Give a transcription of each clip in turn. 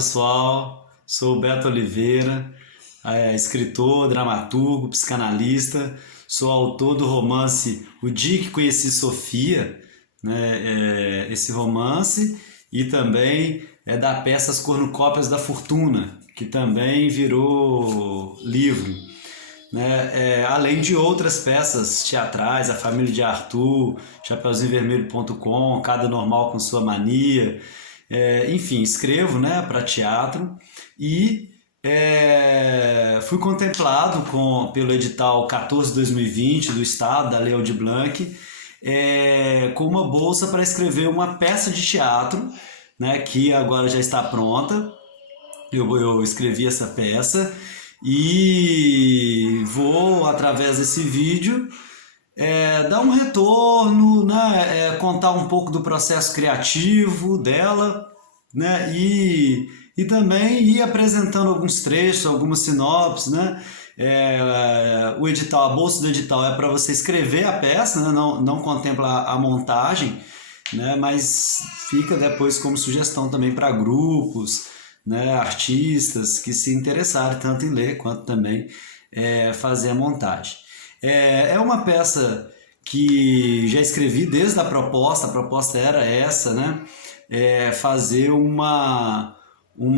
pessoal, sou o Beto Oliveira, escritor, dramaturgo, psicanalista, sou autor do romance O Dia que Conheci Sofia, né, esse romance, e também é da peça As Cornucópias da Fortuna, que também virou livro, né? Além de outras peças teatrais, A Família de Arthur, Chapeuzinhovermelho.com, Cada Normal com Sua Mania, enfim, escrevo, né, para teatro e fui contemplado pelo edital 14/2020 do Estado, da Lei Aldir Blanc, com uma bolsa para escrever uma peça de teatro, né, que agora já está pronta. Eu escrevi essa peça e vou, através desse vídeo, dar um retorno, né? Contar um pouco do processo criativo dela, né? E também ir apresentando alguns trechos, algumas sinopses, né? O edital, a bolsa do edital é para você escrever a peça, né? Não contempla a montagem, né? Mas fica depois como sugestão também para grupos, né? Artistas que se interessarem tanto em ler quanto também fazer a montagem. É uma peça que já escrevi desde a proposta era essa, né? Fazer uma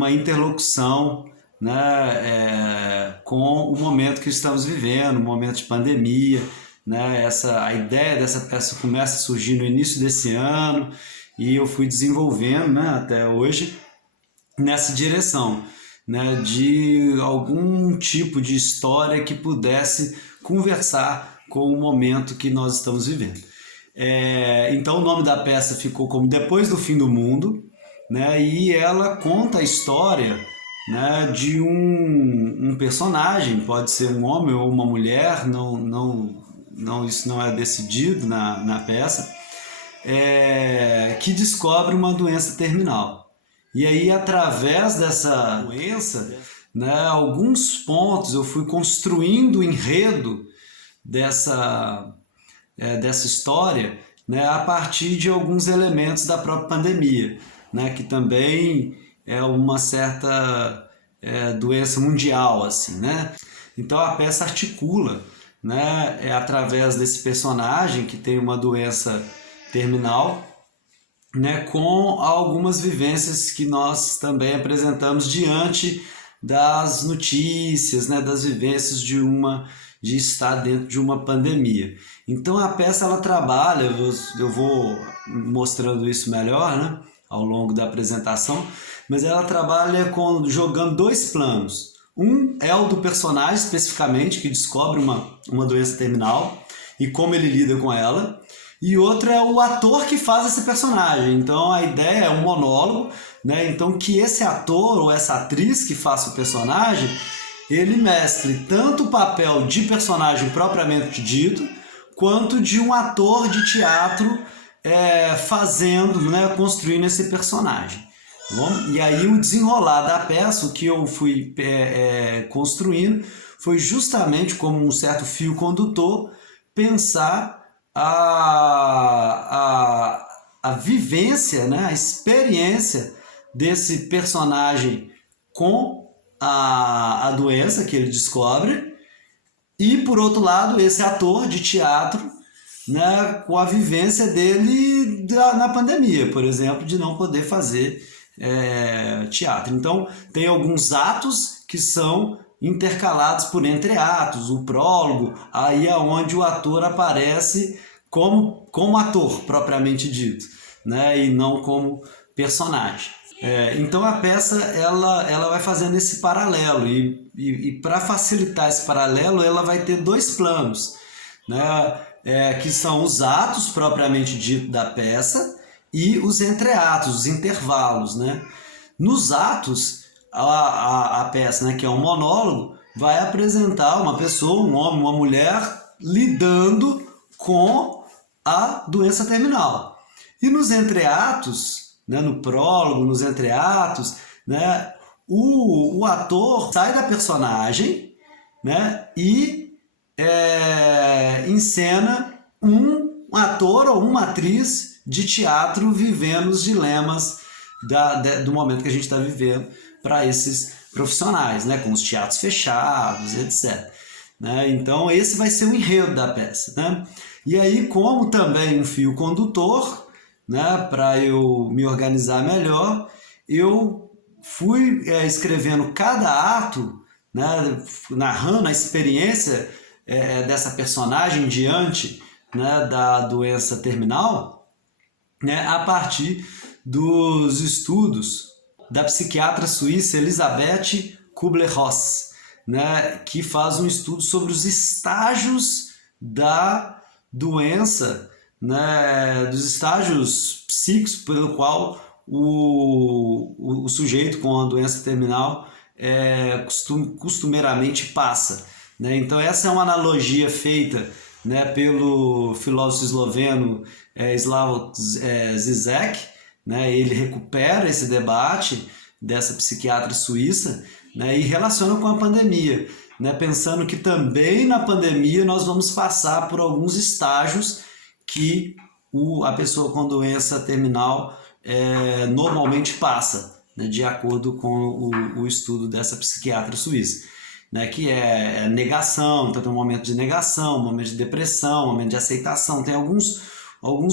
interlocução, né? Com o momento que estamos vivendo, um momento de pandemia, né? A ideia dessa peça começa a surgir no início desse ano e eu fui desenvolvendo, né, até hoje nessa direção, né, de algum tipo de história que pudesse conversar com o momento que nós estamos vivendo. Então o nome da peça ficou como Depois do Fim do Mundo, né, e ela conta a história, né, de um personagem, pode ser um homem ou uma mulher, isso não é decidido na peça, que descobre uma doença terminal. E aí, através dessa doença, né, alguns pontos eu fui construindo o enredo dessa história, né, a partir de alguns elementos da própria pandemia, né, que também é uma certa doença mundial, assim, né? Então a peça articula, né, através desse personagem que tem uma doença terminal, né, com algumas vivências que nós também apresentamos diante das notícias, né, das vivências de estar dentro de uma pandemia. Então a peça ela trabalha, eu vou mostrando isso melhor, né, ao longo da apresentação, mas ela trabalha jogando dois planos. Um é o do personagem especificamente, que descobre uma doença terminal e como ele lida com ela. E outro é o ator que faz esse personagem. Então a ideia é um monólogo, né? Então que esse ator ou essa atriz que faça o personagem, ele mescle tanto o papel de personagem propriamente dito, quanto de um ator de teatro fazendo, né? Construindo esse personagem. Tá bom? E aí o desenrolar da peça, o que eu fui construindo, foi justamente como um certo fio condutor, pensar a vivência, né, a experiência desse personagem com a doença que ele descobre e, por outro lado, esse ator de teatro, né, com a vivência dele na pandemia, por exemplo, de não poder fazer teatro. Então, tem alguns atos que são intercalados por entreatos, o prólogo, aí é onde o ator aparece como ator propriamente dito, né, e não como personagem. Então a peça ela vai fazendo esse paralelo e para facilitar esse paralelo ela vai ter dois planos, né, que são os atos propriamente dito da peça e os entreatos, os intervalos, né? Nos atos a peça, né, que é um monólogo, vai apresentar uma pessoa, um homem, uma mulher, lidando com a doença terminal. E nos entreatos, né, no prólogo, nos entreatos, né, o ator sai da personagem, né, e encena um ator ou uma atriz de teatro vivendo os dilemas do momento que a gente está vivendo, para esses profissionais, né? Com os teatros fechados, etc. Né? Então esse vai ser o enredo da peça. Né? E aí, como também um fio condutor, né, para eu me organizar melhor, eu fui escrevendo cada ato, né, narrando a experiência dessa personagem diante, né, da doença terminal, né, a partir dos estudos da psiquiatra suíça Elisabeth Kubler-Ross, né, que faz um estudo sobre os estágios da doença, né, dos estágios psíquicos pelo qual o sujeito com a doença terminal costumeiramente passa. Né? Então essa é uma analogia feita, né, pelo filósofo esloveno Slavoj Žižek, né? Ele recupera esse debate dessa psiquiatra suíça, né, e relaciona com a pandemia, né, pensando que também na pandemia nós vamos passar por alguns estágios que a pessoa com doença terminal normalmente passa, né, de acordo com o estudo dessa psiquiatra suíça. Né, que é negação, então tem um momento de negação, um momento de depressão, um momento de aceitação, tem alguns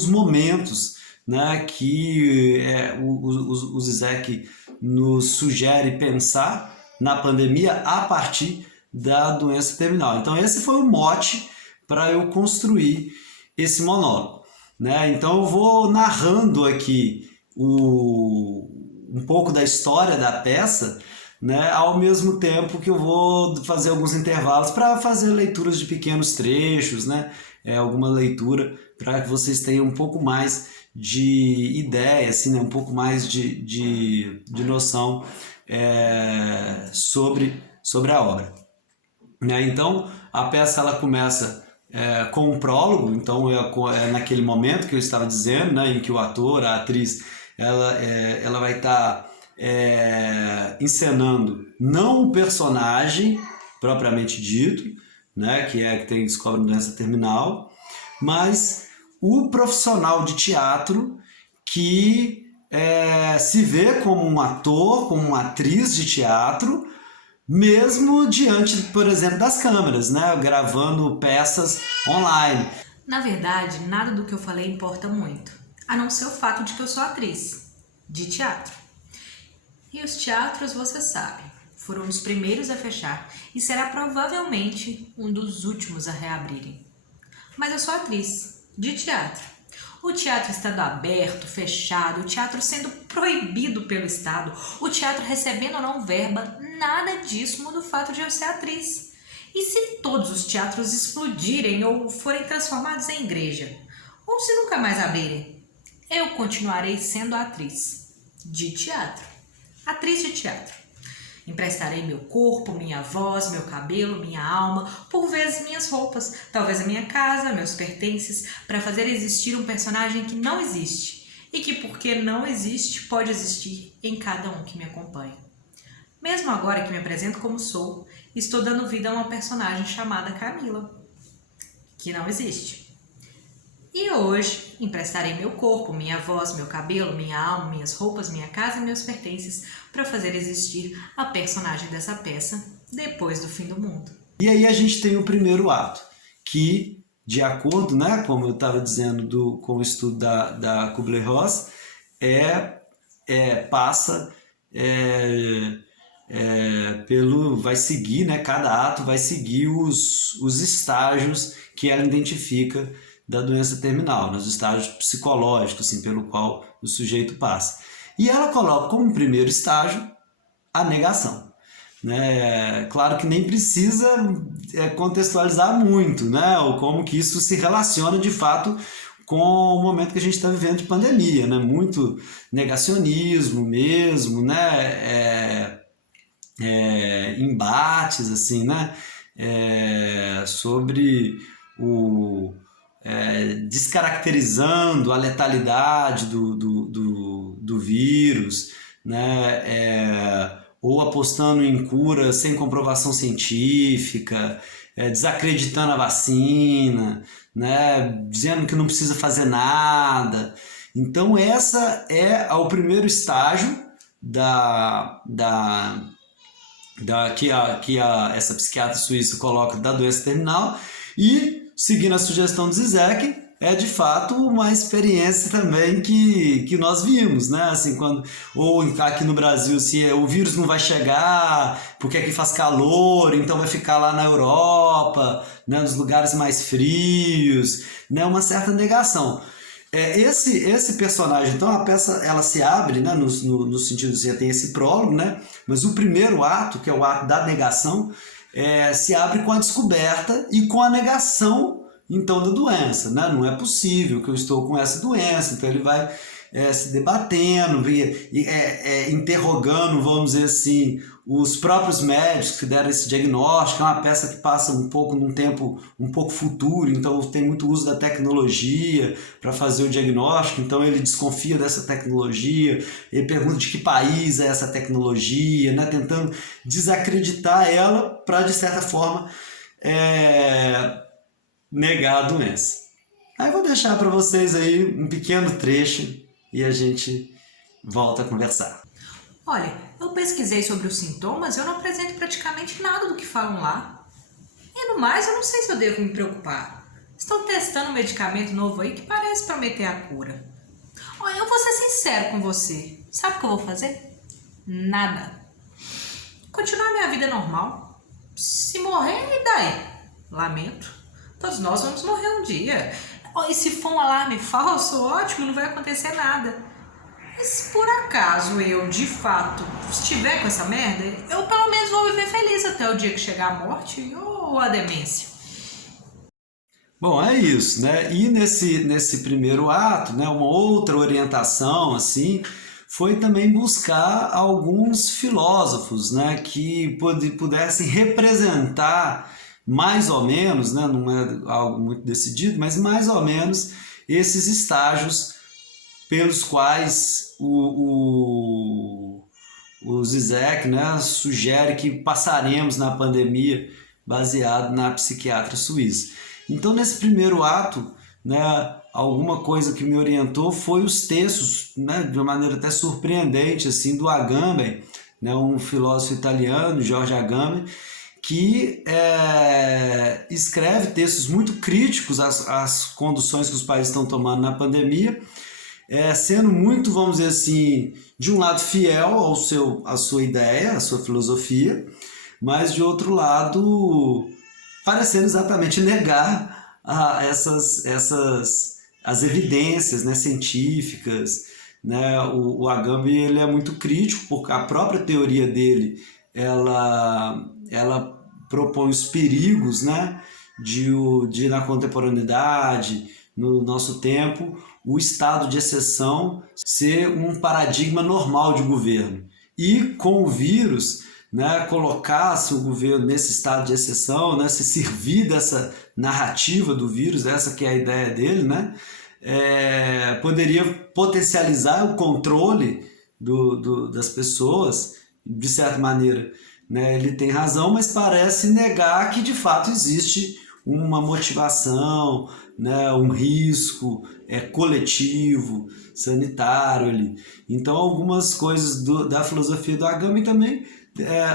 momentos, né, que o Zizek nos sugere pensar na pandemia a partir da doença terminal. Então esse foi o mote para eu construir esse monólogo. Né? Então eu vou narrando aqui um pouco da história da peça, né, ao mesmo tempo que eu vou fazer alguns intervalos para fazer leituras de pequenos trechos, né, alguma leitura para que vocês tenham um pouco mais de ideia, assim, né, um pouco mais de noção sobre a obra. Né? Então a peça ela começa com um prólogo, então é naquele momento que eu estava dizendo, né, em que o ator, a atriz, ela vai estar encenando não o personagem propriamente dito, né, que descobre doença terminal, mas o profissional de teatro que se vê como um ator, como uma atriz de teatro, mesmo diante, por exemplo, das câmeras, né, gravando peças online. Na verdade, nada do que eu falei importa muito, a não ser o fato de que eu sou atriz de teatro. E os teatros, você sabe, foram os primeiros a fechar e será provavelmente um dos últimos a reabrirem. Mas eu sou atriz de teatro. O teatro estando aberto, fechado, o teatro sendo proibido pelo Estado, o teatro recebendo ou não verba, nada disso muda o fato de eu ser atriz. E se todos os teatros explodirem ou forem transformados em igreja? Ou se nunca mais abrirem? Eu continuarei sendo atriz de teatro. Atriz de teatro. Emprestarei meu corpo, minha voz, meu cabelo, minha alma, por vezes minhas roupas, talvez a minha casa, meus pertences, para fazer existir um personagem que não existe e que, porque não existe, pode existir em cada um que me acompanha. Mesmo agora que me apresento como sou, estou dando vida a uma personagem chamada Camila, que não existe. E hoje emprestarei meu corpo, minha voz, meu cabelo, minha alma, minhas roupas, minha casa e meus pertences para fazer existir a personagem dessa peça depois do fim do mundo. E aí a gente tem o primeiro ato, que, de acordo, né, como eu estava dizendo com o estudo da Kubler-Ross, passa vai seguir, né, cada ato vai seguir os estágios que ela identifica da doença terminal, nos estágios psicológicos, assim, pelo qual o sujeito passa. E ela coloca como primeiro estágio a negação. Né? Claro que nem precisa contextualizar muito, né? Ou como que isso se relaciona de fato com o momento que a gente está vivendo de pandemia, né? Muito negacionismo mesmo, né? Embates assim, né? Sobre descaracterizando a letalidade do vírus, né? Ou apostando em cura sem comprovação científica, desacreditando a vacina, né? Dizendo que não precisa fazer nada. Então essa é o primeiro estágio, essa psiquiatra suíça coloca da doença terminal, e, seguindo a sugestão do Zizek, é de fato uma experiência também que nós vimos, né? Assim, ou aqui no Brasil, se o vírus não vai chegar porque aqui faz calor, então vai ficar lá na Europa, né? Nos lugares mais frios, né? Uma certa negação. Esse personagem, então a peça ela se abre, né, no sentido de tem esse prólogo, né, mas o primeiro ato, que é o ato da negação, se abre com a descoberta e com a negação então da doença, né? Não é possível que eu estou com essa doença, então ele vai se debatendo, interrogando, vamos dizer assim, os próprios médicos que deram esse diagnóstico. É uma peça que passa um pouco num tempo um pouco futuro, então tem muito uso da tecnologia para fazer o diagnóstico, então ele desconfia dessa tecnologia, ele pergunta de que país é essa tecnologia, né? Tentando desacreditar ela para, de certa forma, negar a doença. Aí vou deixar para vocês aí um pequeno trecho e a gente volta a conversar. Olha, eu pesquisei sobre os sintomas e eu não apresento praticamente nada do que falam lá. E no mais, eu não sei se eu devo me preocupar. Estão testando um medicamento novo aí que parece prometer a cura. Olha, eu vou ser sincero com você. Sabe o que eu vou fazer? Nada. Continuar minha vida normal. Se morrer, e daí? Lamento. Todos nós vamos morrer um dia. E se for um alarme falso, ótimo, não vai acontecer nada. E se por acaso eu, de fato, estiver com essa merda, eu pelo menos vou viver feliz até o dia que chegar a morte ou a demência. Bom, é isso, né? E nesse primeiro ato, né, uma outra orientação, assim, foi também buscar alguns filósofos, né, que pudessem representar mais ou menos, né, não é algo muito decidido, mas mais ou menos esses estágios pelos quais o Zizek, né, sugere que passaremos na pandemia baseado na psiquiatra suíça. Então, nesse primeiro ato, né, alguma coisa que me orientou foi os textos, né, de uma maneira até surpreendente, assim, do Agamben, né, um filósofo italiano, George Agamben, que escreve textos muito críticos às conduções que os países estão tomando na pandemia, sendo muito, vamos dizer assim, de um lado fiel à sua ideia, à sua filosofia, mas de outro lado parecendo exatamente negar as evidências, né, científicas, né? O Agamben ele é muito crítico, porque a própria teoria dele ela propõe os perigos, né, de na contemporaneidade, no nosso tempo, o estado de exceção ser um paradigma normal de governo. E com o vírus, né, colocar-se o governo nesse estado de exceção, né, se servir dessa narrativa do vírus, essa que é a ideia dele, né, poderia potencializar o controle das pessoas, de certa maneira. Né, ele tem razão, mas parece negar que de fato existe uma motivação, né, um risco coletivo, sanitário ali. Então algumas coisas da filosofia do Agamben também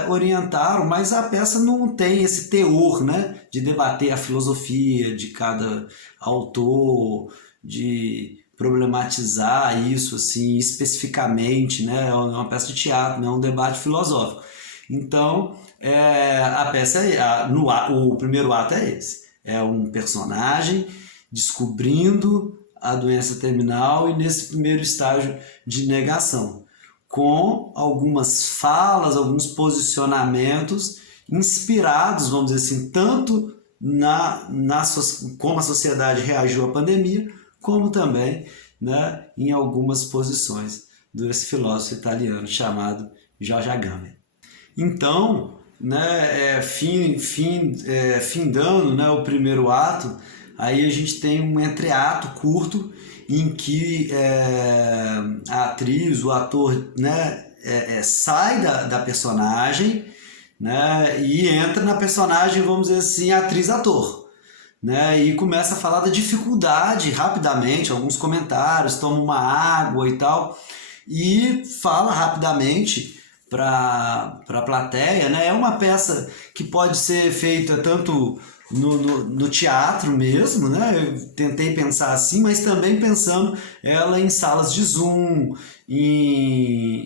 orientaram, mas a peça não tem esse teor, né, de debater a filosofia de cada autor, de problematizar isso assim especificamente, né, é uma peça de teatro, não é um debate filosófico. Então, a peça o primeiro ato é esse. É um personagem descobrindo a doença terminal e nesse primeiro estágio de negação, com algumas falas, alguns posicionamentos inspirados, vamos dizer assim, tanto como a sociedade reagiu à pandemia, como também, né, em algumas posições desse filósofo italiano chamado George Agamben. Então, né, findando, né, o primeiro ato, aí a gente tem um entreato curto em que a atriz, o ator, né, sai da personagem, né, e entra na personagem, vamos dizer assim, atriz-ator. Né, e começa a falar da dificuldade rapidamente, alguns comentários, toma uma água e tal. e fala rapidamente para a plateia, né? É uma peça que pode ser feita tanto no teatro mesmo, né? Eu tentei pensar assim, mas também pensando ela em salas de Zoom, em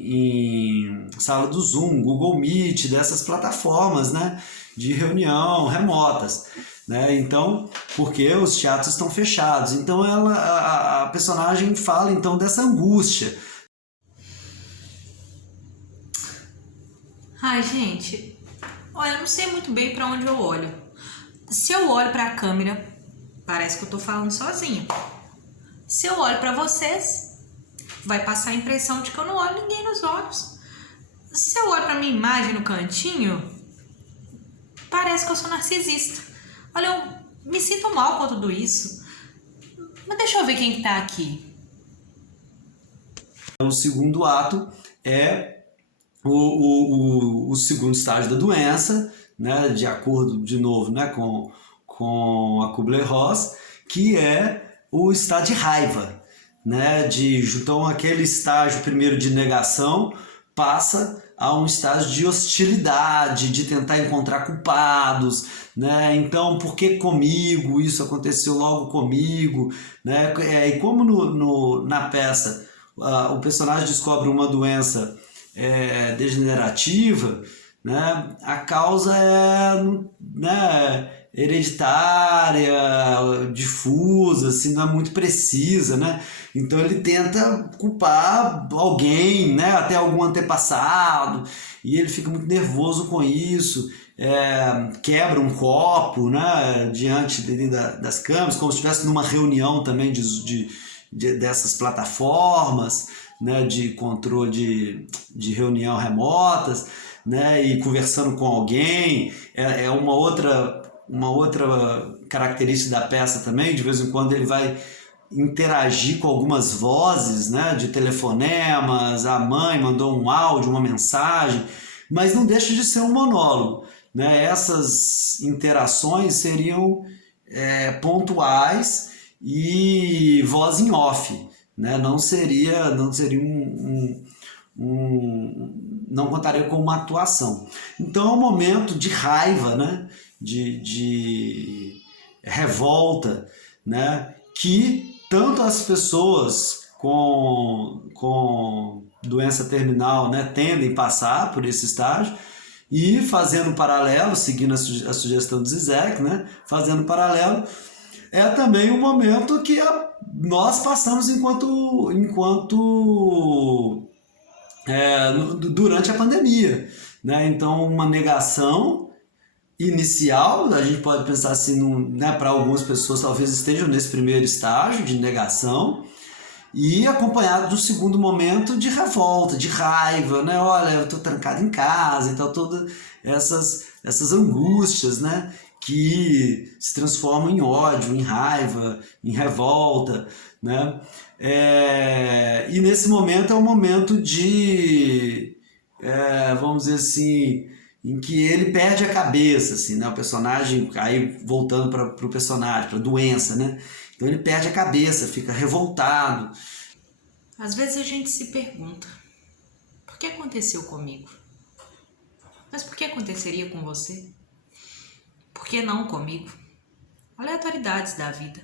sala do Zoom, Google Meet, dessas plataformas, né? De reunião remotas. Né? Então, porque os teatros estão fechados. Então, a personagem fala então dessa angústia. Ai, gente, olha, eu não sei muito bem para onde eu olho. Se eu olho para a câmera, parece que eu tô falando sozinha. Se eu olho para vocês, vai passar a impressão de que eu não olho ninguém nos olhos. Se eu olho para minha imagem no cantinho, parece que eu sou narcisista. Olha, eu me sinto mal com tudo isso. Mas deixa eu ver quem que tá aqui. O segundo ato é o segundo estágio da doença, né, de acordo, de novo, né, com a Kubler-Ross, que é o estado de raiva. Né, então, aquele estágio primeiro de negação passa a um estágio de hostilidade, de tentar encontrar culpados, né? Então, por que comigo? Isso aconteceu logo comigo, né? E como na peça o personagem descobre uma doença degenerativa, né? A causa é, né, hereditária, difusa, assim, não é muito precisa, né? Então ele tenta culpar alguém, né? Até algum antepassado, e ele fica muito nervoso com isso, quebra um copo, né? Diante das câmeras, como se estivesse numa reunião também dessas plataformas, né? De controle de reunião remotas, né? E conversando com alguém. É uma outra característica da peça também. De vez em quando ele vai interagir com algumas vozes, né, de telefonemas, a mãe mandou um áudio, uma mensagem, mas não deixa de ser um monólogo, né? Essas interações seriam pontuais e voz em off, né? Não seria não contaria com uma atuação. Então é um momento de raiva, né? De revolta, né? Que tanto as pessoas com doença terminal, né, tendem a passar por esse estágio, e fazendo um paralelo, seguindo a sugestão de Zizek, né, fazendo um paralelo, é também um momento que nós passamos durante a pandemia, né? Então, uma negação inicial, a gente pode pensar assim, né, para algumas pessoas talvez estejam nesse primeiro estágio de negação, e acompanhado do segundo momento de revolta, de raiva, né? Olha, eu estou trancado em casa, então todas essas angústias, né, que se transformam em ódio, em raiva, em revolta, né? E nesse momento é um momento vamos dizer assim, em que ele perde a cabeça, assim, né? O personagem, aí voltando para o personagem, para a doença, né? Então ele perde a cabeça, fica revoltado. Às vezes a gente se pergunta, por que aconteceu comigo? Mas por que aconteceria com você? Por que não comigo? Aleatoriedades da vida.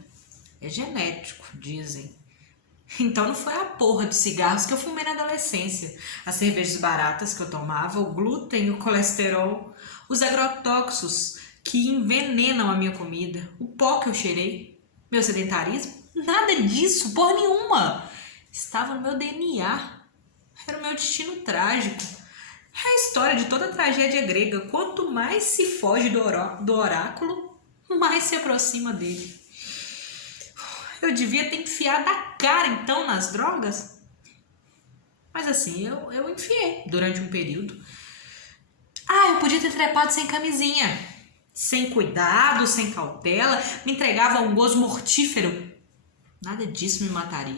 É genético, dizem. Então não foi a porra dos cigarros que eu fumei na adolescência, as cervejas baratas que eu tomava, o glúten, o colesterol, os agrotóxicos que envenenam a minha comida, o pó que eu cheirei, meu sedentarismo. Nada disso, porra nenhuma. Estava no meu DNA. Era o meu destino trágico. É a história de toda a tragédia grega. Quanto mais se foge do oráculo, mais se aproxima dele. Eu devia ter enfiado a cara, então, nas drogas? Mas assim, eu enfiei durante um período. Eu podia ter trepado sem camisinha. Sem cuidado, sem cautela, me entregava a um gozo mortífero. Nada disso me mataria.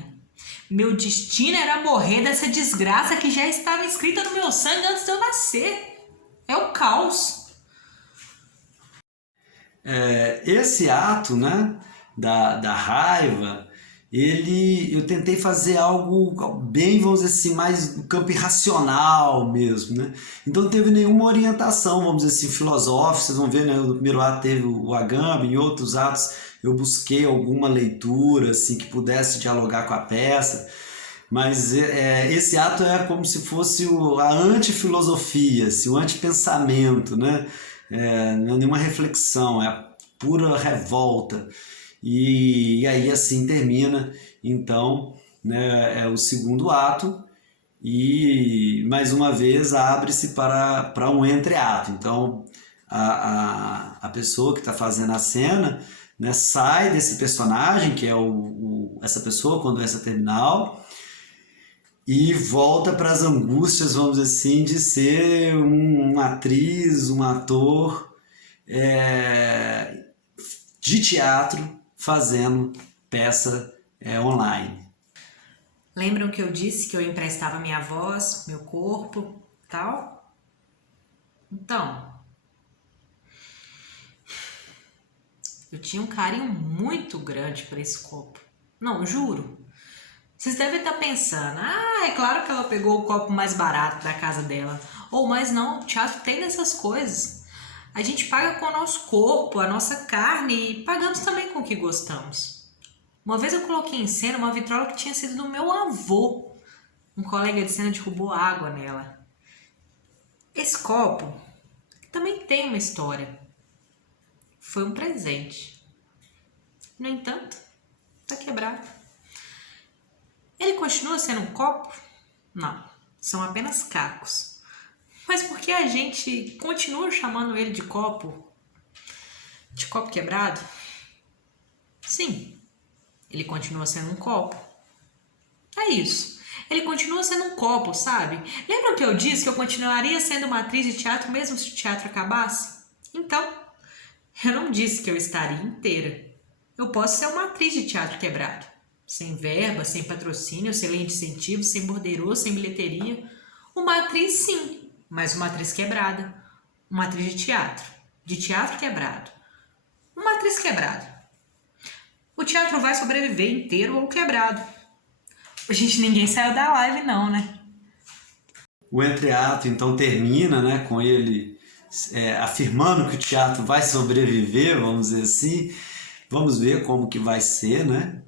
Meu destino era morrer dessa desgraça que já estava escrita no meu sangue antes de eu nascer. É o caos. Esse ato, né, da raiva eu tentei fazer algo bem, vamos dizer assim, mais no campo irracional mesmo, né? Então não teve nenhuma orientação, vamos dizer assim, filosófica. Vocês vão ver, né? No primeiro ato teve o Agamben, em outros atos eu busquei alguma leitura assim que pudesse dialogar com a peça. Mas esse ato é como se fosse a antifilosofia, assim, o antipensamento, né? Não é nenhuma reflexão, é a pura revolta. E aí assim termina, então, né, o segundo ato e mais uma vez abre-se para um entreato. Então a pessoa que está fazendo a cena, né, sai desse personagem, que é essa pessoa com doença terminal, e volta para as angústias, vamos dizer assim, de ser uma atriz, um ator de teatro fazendo peça online. Lembram que eu disse que eu emprestava minha voz, meu corpo, tal? Então, eu tinha um carinho muito grande por esse copo. Não, juro. Vocês devem estar pensando, é claro que ela pegou o copo mais barato da casa dela. Ou, mas não, o teatro tem dessas coisas. A gente paga com o nosso corpo, a nossa carne e pagamos também com o que gostamos. Uma vez eu coloquei em cena uma vitrola que tinha sido do meu avô. Um colega de cena derrubou água nela. Esse copo também tem uma história. Foi um presente. No entanto, está quebrado. Ele continua sendo um copo? Não, são apenas cacos. Mas por que a gente continua chamando ele de copo? De copo quebrado? Sim, ele continua sendo um copo. É isso. Ele continua sendo um copo, sabe? Lembram que eu disse que eu continuaria sendo uma atriz de teatro mesmo se o teatro acabasse? Então, eu não disse que eu estaria inteira. Eu posso ser uma atriz de teatro quebrado. Sem verba, sem patrocínio, sem lei de incentivo, sem borderô, sem bilheteria. Uma atriz sim, mas uma atriz quebrada. Uma atriz de teatro quebrado. Uma atriz quebrada. O teatro vai sobreviver inteiro ou quebrado. Gente, ninguém saiu da live não, né? O entreato então termina, né, com ele afirmando que o teatro vai sobreviver, vamos dizer assim. Vamos ver como que vai ser, né,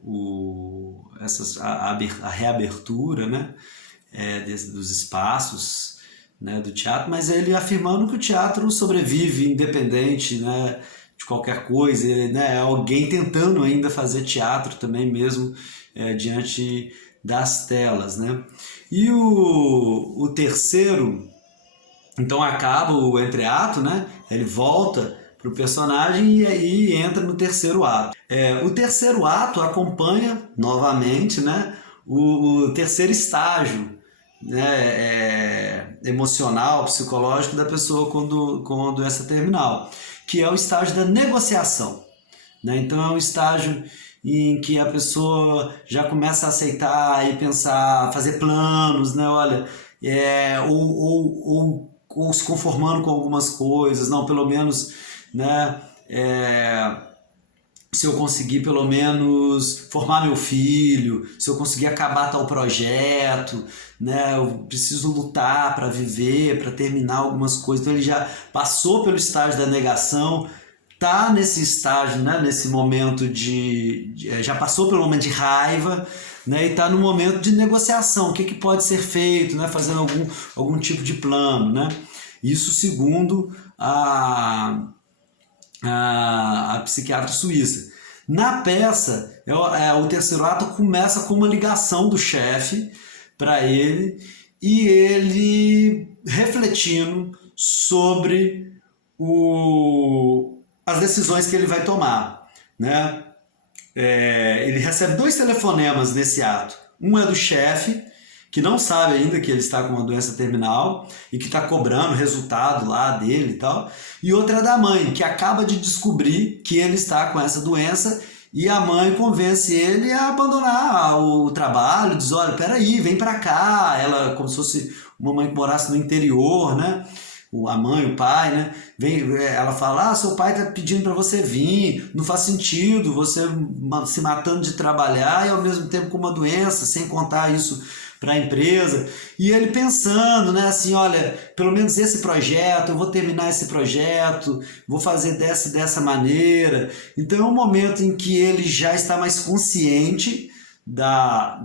a reabertura, né, dos espaços, né, do teatro, mas ele afirmando que o teatro sobrevive independente, né, de qualquer coisa, né, é alguém tentando ainda fazer teatro também mesmo diante das telas, né. E o terceiro, então acaba o entreato, né, ele volta para o personagem e aí entra no terceiro ato. O terceiro ato acompanha novamente, né, o terceiro estágio, né, emocional, psicológico da pessoa com doença terminal, que é o estágio da negociação, né? Então é um estágio em que a pessoa já começa a aceitar e pensar, fazer planos, né? Olha, ou se conformando com algumas coisas, não, pelo menos, né? Se eu conseguir pelo menos formar meu filho, se eu conseguir acabar tal projeto, né? Eu preciso lutar para viver, para terminar algumas coisas. Então ele já passou pelo estágio da negação, tá nesse estágio, né? Nesse momento já passou pelo momento de raiva, né? E está no momento de negociação. O que pode ser feito, né? Fazendo algum tipo de plano, né? Isso segundo a psiquiatra suíça. Na peça, o terceiro ato começa com uma ligação do chefe para ele e ele refletindo sobre as decisões que ele vai tomar, né? Ele recebe 2 telefonemas nesse ato. Um é do chefe, que não sabe ainda que ele está com uma doença terminal e que está cobrando resultado lá dele e tal. E outra é da mãe, que acaba de descobrir que ele está com essa doença e a mãe convence ele a abandonar o trabalho, diz, olha, peraí, vem para cá. Ela, como se fosse uma mãe que morasse no interior, né? a mãe, o pai, né? Ela fala, seu pai tá pedindo para você vir, não faz sentido você se matando de trabalhar e ao mesmo tempo com uma doença, sem contar isso para a empresa. E ele pensando, né, assim, olha, pelo menos esse projeto, eu vou terminar esse projeto, vou fazer dessa maneira. Então é um momento em que ele já está mais consciente da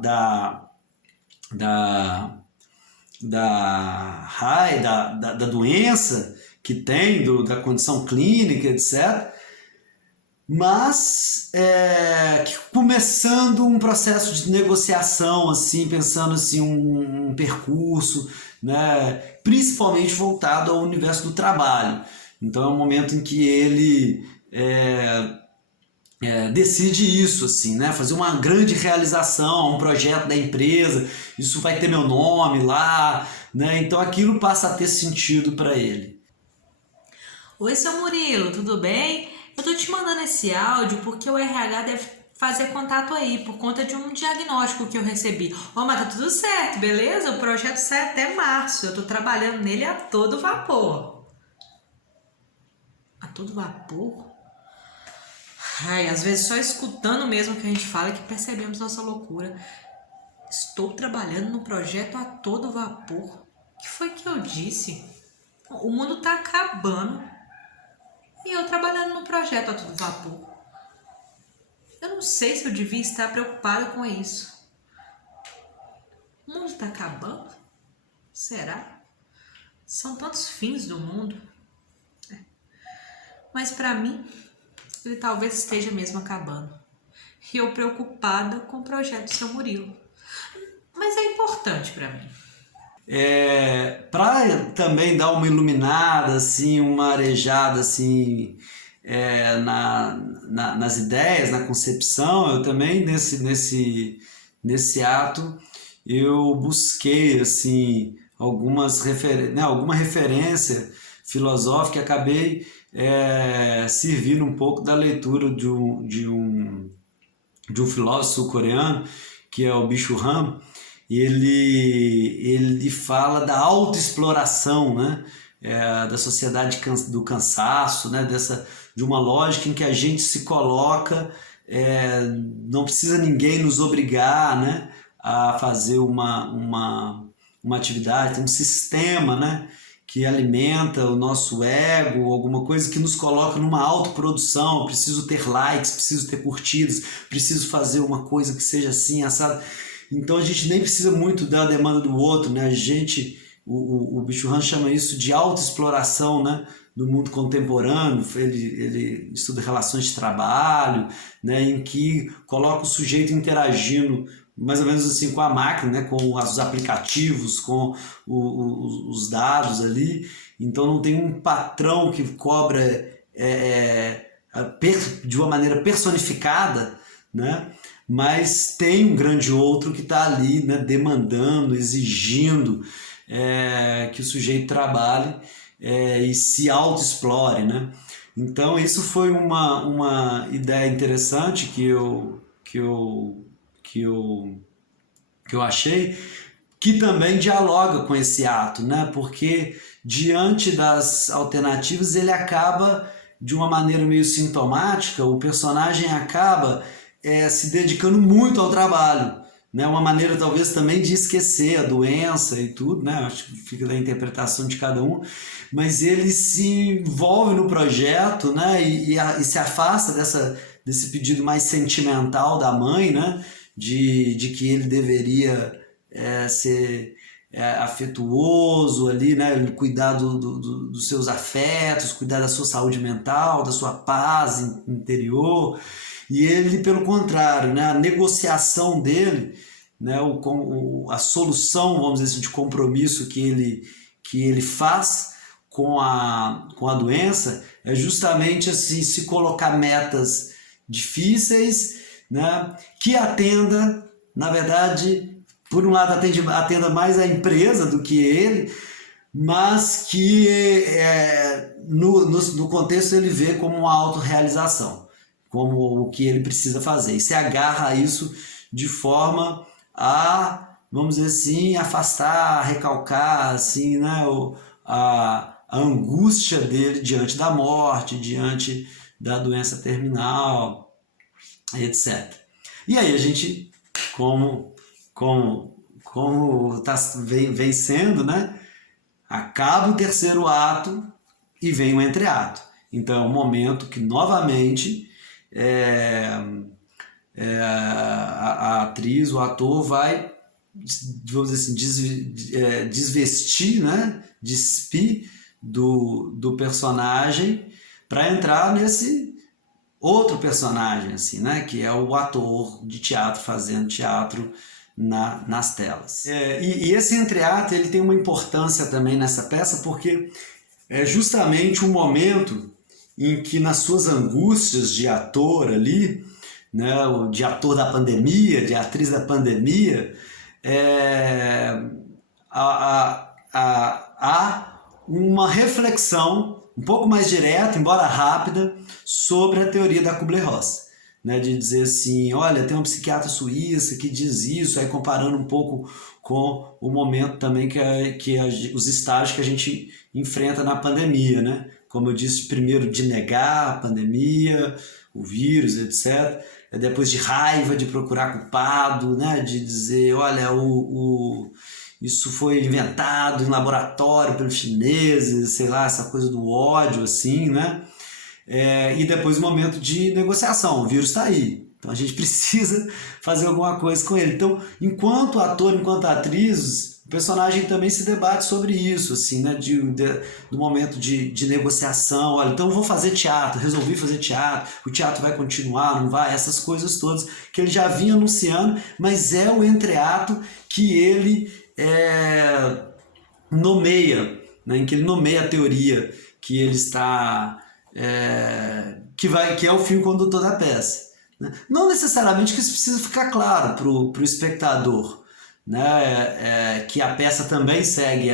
doença que tem, da condição clínica, etc. Mas começando um processo de negociação, assim, pensando assim, um percurso, né, principalmente voltado ao universo do trabalho. Então é um momento em que ele decide isso, assim, né? Fazer uma grande realização, um projeto da empresa, isso vai ter meu nome lá, né? Então aquilo passa a ter sentido para ele. Oi, seu Murilo, tudo bem? Eu tô te mandando esse áudio porque o RH deve fazer contato aí por conta de um diagnóstico que eu recebi. Mas tá tudo certo, beleza? O projeto sai até março, eu tô trabalhando nele a todo vapor. A todo vapor? Ai, às vezes só escutando mesmo que a gente fala que percebemos nossa loucura. Estou trabalhando no projeto a todo vapor. O que foi que eu disse? O mundo tá acabando e eu trabalhando no projeto a todo vapor. Eu não sei se eu devia estar preocupada com isso. O mundo tá acabando? Será? São tantos fins do mundo. Mas para mim, ele talvez esteja mesmo acabando. E eu preocupada com o projeto do seu Murilo. Mas é importante para mim. Para também dar uma iluminada, assim, uma arejada assim, nas ideias, na concepção, eu também nesse ato eu busquei assim, alguma referência filosófica e acabei servindo um pouco da leitura de um filósofo sul-coreano, que é o Byung-Chul Han. Ele fala da autoexploração, né? Da sociedade do cansaço, né? De uma lógica em que a gente se coloca, não precisa ninguém nos obrigar, né? A fazer uma atividade, tem um sistema, né? Que alimenta o nosso ego, alguma coisa que nos coloca numa autoprodução. Eu preciso ter likes, preciso ter curtidas, preciso fazer uma coisa que seja assim, assado. Então a gente nem precisa muito da demanda do outro, né? O Byung-Chul Han chama isso de autoexploração, né? Do mundo contemporâneo. Ele estuda relações de trabalho, né? Em que coloca o sujeito interagindo mais ou menos assim com a máquina, né? Com os aplicativos, com os dados ali. Então não tem um patrão que cobra de uma maneira personificada, né? Mas tem um grande outro que está ali, né, demandando, exigindo que o sujeito trabalhe e se autoexplore, né? Então isso foi uma ideia interessante que eu achei, que também dialoga com esse ato, né? Porque diante das alternativas ele acaba, de uma maneira meio sintomática, o personagem acaba se dedicando muito ao trabalho, né? Uma maneira talvez também de esquecer a doença e tudo, né? Acho que fica da interpretação de cada um, mas ele se envolve no projeto, né? E se afasta desse pedido mais sentimental da mãe, né? De que ele deveria ser afetuoso ali, né? Cuidar dos seus afetos, cuidar da sua saúde mental, da sua paz interior. E ele, pelo contrário, né, a negociação dele, né, a solução, vamos dizer assim, de compromisso que ele faz com a doença é justamente assim, se colocar metas difíceis, né, que atenda, na verdade, por um lado atenda mais a empresa do que ele, mas que no contexto ele vê como uma autorrealização, como o que ele precisa fazer, e se agarra a isso de forma a, vamos dizer assim, afastar, recalcar, assim, né, a angústia dele diante da morte, diante da doença terminal, etc. E aí a gente, como vem sendo, né? Acaba o terceiro ato e vem o entreato. Então é um momento que novamente a atriz, o ator vai, vamos dizer assim, desvestir, né? Despir do personagem para entrar nesse outro personagem, assim, né? Que é o ator de teatro fazendo teatro nas telas. E esse entreato ele tem uma importância também nessa peça porque é justamente um momento em que nas suas angústias de ator ali, né, de ator da pandemia, de atriz da pandemia, há uma reflexão um pouco mais direta, embora rápida, sobre a teoria da Kubler-Ross. Né, de dizer assim, olha, tem uma psiquiatra suíça que diz isso, aí comparando um pouco com o momento também os estágios que a gente enfrenta na pandemia, né? Como eu disse, primeiro de negar a pandemia, o vírus, etc. Depois de raiva, de procurar culpado, né? De dizer, olha, isso foi inventado em laboratório pelos chineses, sei lá, essa coisa do ódio, assim, né? E depois o momento de negociação, o vírus está aí, então a gente precisa fazer alguma coisa com ele. Então, enquanto ator, enquanto atriz, o personagem também se debate sobre isso, assim, né? Do momento de negociação. Olha, então eu vou fazer teatro, resolvi fazer teatro, o teatro vai continuar, não vai, essas coisas todas que ele já vinha anunciando, mas é o entreato que ele nomeia, né? Em que ele nomeia a teoria que ele está... que é o fio condutor da peça. Né? Não necessariamente que isso precisa ficar claro para o espectador, né? Que a peça também segue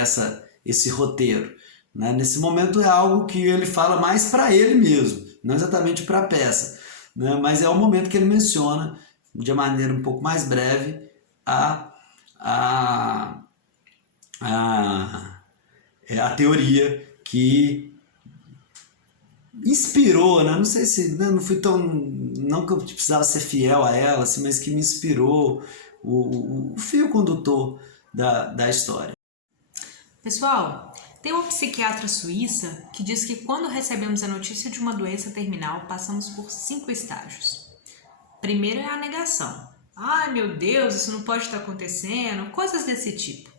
esse roteiro. Né? Nesse momento é algo que ele fala mais para ele mesmo, não exatamente para a peça. Né? Mas é o momento que ele menciona, de maneira um pouco mais breve, a teoria que inspirou, né? Não sei se não fui tão, não que eu precisava ser fiel a ela, assim, mas que me inspirou o fio condutor da história. Pessoal, tem uma psiquiatra suíça que diz que quando recebemos a notícia de uma doença terminal, passamos por 5 estágios. Primeiro é a negação. Ai, meu Deus, isso não pode estar acontecendo, coisas desse tipo.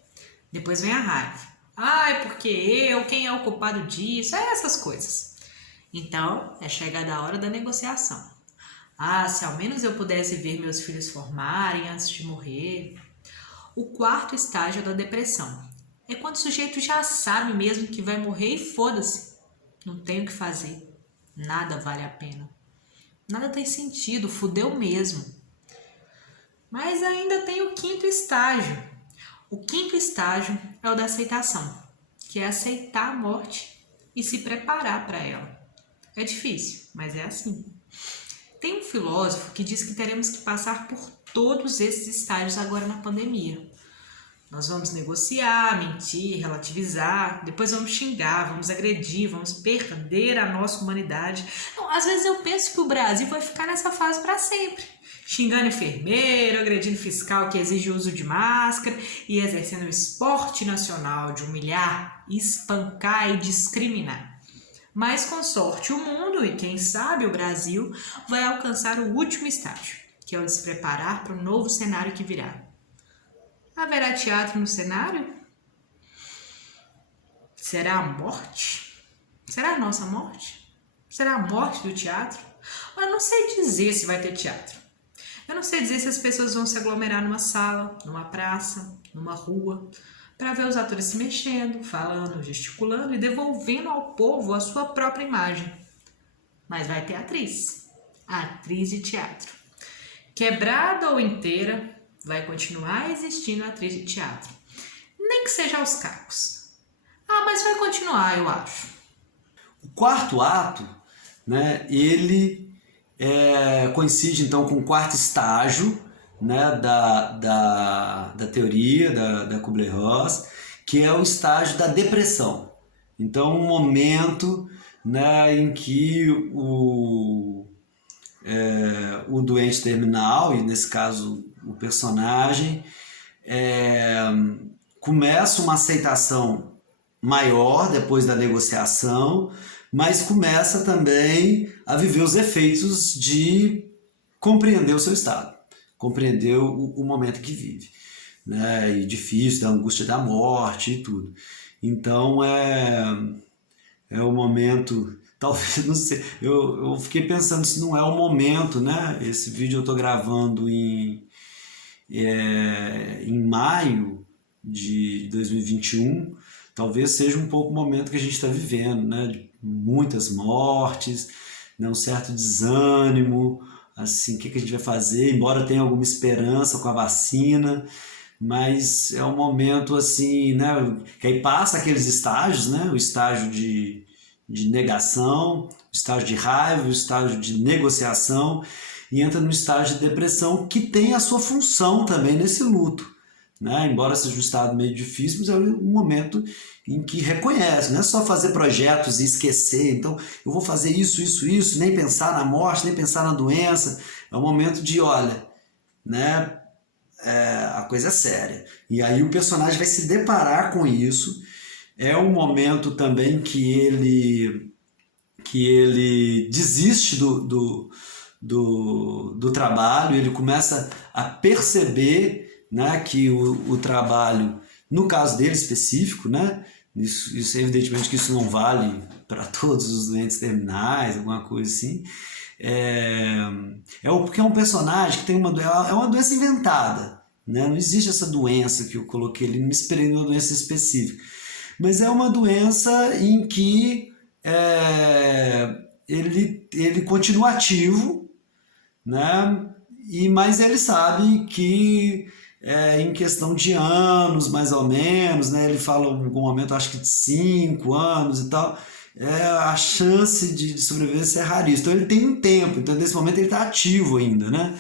Depois vem a raiva. Ai, porque eu? Quem é o culpado disso? Essas coisas. Então, é chegada a hora da negociação. Ah, se ao menos eu pudesse ver meus filhos formarem antes de morrer. O quarto estágio é da depressão. É quando o sujeito já sabe mesmo que vai morrer e foda-se. Não tem o que fazer. Nada vale a pena. Nada tem sentido, fudeu mesmo. Mas ainda tem o quinto estágio. O quinto estágio é o da aceitação, que é aceitar a morte e se preparar para ela. É difícil, mas é assim. Tem um filósofo que diz que teremos que passar por todos esses estágios agora na pandemia. Nós vamos negociar, mentir, relativizar, depois vamos xingar, vamos agredir, vamos perder a nossa humanidade. Não, às vezes eu penso que o Brasil vai ficar nessa fase para sempre. Xingando enfermeiro, agredindo fiscal que exige o uso de máscara e exercendo o esporte nacional de humilhar, espancar e discriminar. Mas com sorte o mundo e quem sabe o Brasil vai alcançar o último estágio, que é o de se preparar para o novo cenário que virá. Haverá teatro no cenário? Será a morte? Será a nossa morte? Será a morte do teatro? Eu não sei dizer se vai ter teatro. Eu não sei dizer se as pessoas vão se aglomerar numa sala, numa praça, numa rua, para ver os atores se mexendo, falando, gesticulando e devolvendo ao povo a sua própria imagem. Mas vai ter atriz, a atriz de teatro. Quebrada ou inteira, vai continuar existindo a atriz de teatro. Nem que seja aos cacos. Ah, mas vai continuar, eu acho. O quarto ato, né, ele coincide então com o quarto estágio, né, da teoria da Kubler-Ross, que é o estágio da depressão. Então, um momento, né, em que o doente terminal, e nesse caso o personagem, é, começa uma aceitação maior depois da negociação, mas começa também a viver os efeitos de compreender o seu estado, compreender o momento que vive, né? E difícil, da angústia da morte e tudo. Então é o momento, talvez, não sei, eu fiquei pensando se não é o momento, né? Esse vídeo eu estou gravando em maio de 2021, talvez seja um pouco o momento que a gente está vivendo, né? De muitas mortes, né? Um certo desânimo, assim, o que a gente vai fazer? Embora tenha alguma esperança com a vacina, mas é um momento assim, né? Que aí passa aqueles estágios, né? O estágio de negação, o estágio de raiva, o estágio de negociação, e entra no estágio de depressão, que tem a sua função também nesse luto, né? Embora seja um estado meio difícil, mas é um momento em que reconhece, não é só fazer projetos e esquecer, então eu vou fazer isso, nem pensar na morte, nem pensar na doença, é um momento de, olha, né, a coisa é séria. E aí o personagem vai se deparar com isso, é um momento também que ele desiste do trabalho, ele começa a perceber, né, que o trabalho, no caso dele específico, né, isso evidentemente que isso não vale para todos os doentes terminais, alguma coisa assim, porque é um personagem que tem é uma doença inventada, né? Não existe essa doença que eu coloquei ali, não me esperei numa doença específica, mas é uma doença em que ele continua ativo, né? Mas ele sabe que em questão de anos, mais ou menos, né? Ele fala em algum momento, acho que de 5 anos e tal, a chance de sobrevivência é raríssima. Então ele tem um tempo, então nesse momento ele está ativo ainda, né?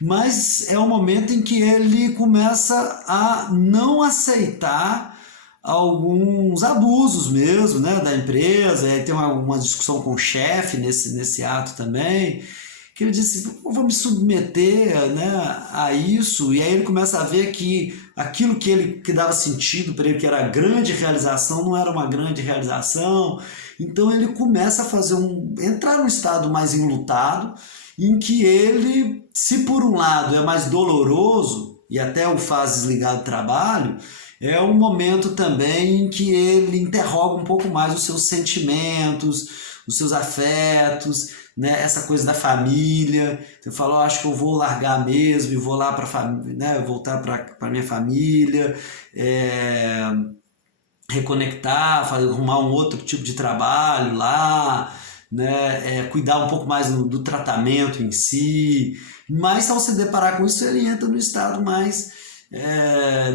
Mas é o momento em que ele começa a não aceitar alguns abusos mesmo, né, da empresa. Aí tem uma discussão com o chefe nesse ato também, que ele disse, eu vou me submeter, né, a isso, e aí ele começa a ver que aquilo que dava sentido para ele, que era a grande realização, não era uma grande realização. Então ele começa a entrar num estado mais enlutado, em que ele, se por um lado é mais doloroso e até o faz desligar do trabalho, é um momento também em que ele interroga um pouco mais os seus sentimentos, os seus afetos, né? Essa coisa da família. Você falou, acho que eu vou largar mesmo e vou lá né? Voltar para minha família, reconectar, arrumar um outro tipo de trabalho lá, né? Cuidar um pouco mais do tratamento em si. Mas ao se deparar com isso, ele entra no estado mais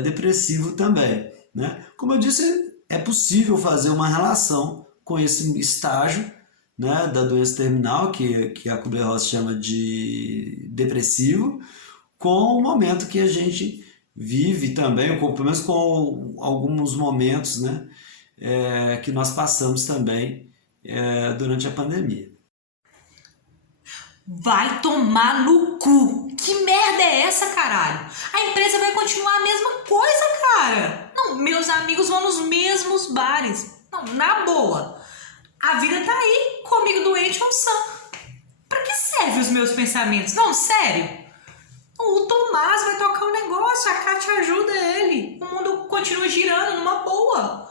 depressivo também, né? Como eu disse, é possível fazer uma relação com esse estágio, né, da doença terminal, que a Kubler-Ross chama de depressivo, com o momento que a gente vive também, ou pelo menos com alguns momentos, né, que nós passamos também durante a pandemia. Vai tomar no cu! Que merda é essa, caralho? A empresa vai continuar a mesma coisa, cara! Não, meus amigos vão nos mesmos bares. Não, na boa. A vida tá aí, comigo doente ou sã. Pra que servem os meus pensamentos? Não, sério. O Tomás vai tocar um negócio, a Kátia ajuda ele. O mundo continua girando numa boa.